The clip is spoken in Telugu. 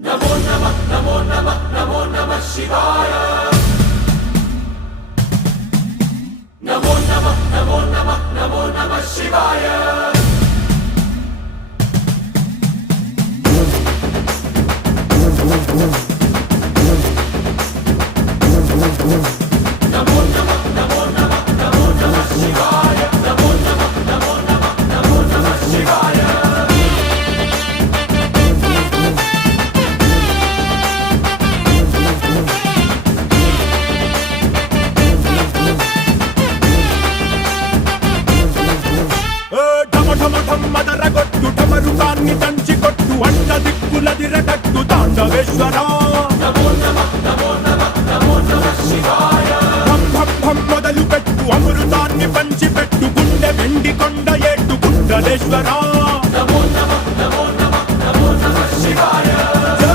नमो नमः नमो नमः नमो नमः शिवाय। नमो नमः नमो नमः नमो नमः शिवाय। नमो नमः नमो नमः नमो नमः शिवाय। नमो नमः नमो नमः नमो नमः शिवाय। మదరగొట్టు ఢమరుకాన్ని దంచి కొట్టు అంట దిక్కులదిరగట్టు తాండవేశ్వర నమో నమః నమో నమః నమో నమః శివాయ। భం భం భం మొదలు పెట్టు అమృతాన్ని పంచి పెట్టు గుండె వెండి కొండ ఏట్టు గుండలేశ్వర